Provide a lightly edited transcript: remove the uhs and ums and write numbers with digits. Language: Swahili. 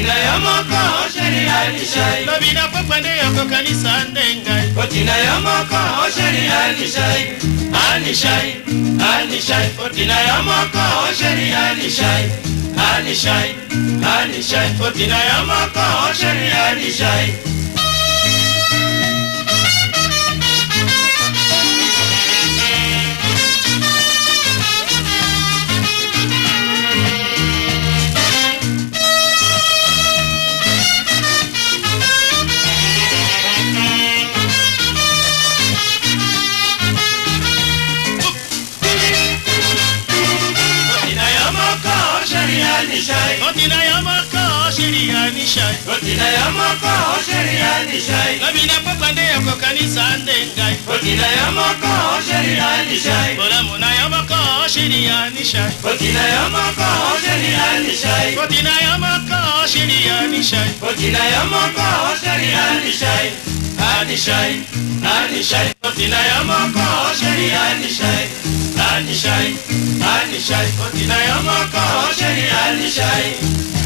Otina ya moko sheria ni shai. Lobina popande yako kanisa ndengai. Otina ya moko sheria ni shai. Ani shai, ani shai. Otina ya moko sheria ni shai. Ani shai, ani shai. Otina ya moko sheria ni shai. Otina ya moko sheria ni shai. Otina ya moko sheria ni shai. Lobina popande yako kanisa ndengai. Otina ya moko sheria ni shai. Bola mona ya moko sheria ni shai. Otina ya moko sheria ni shai. Otina ya moko sheria ni shai. Otina ya moko sheria ni shai. Ani shai, ani shai. Otina ya moko sheria ni shai. Ani shai, ani shai. Otina ya moko sheria ni shai.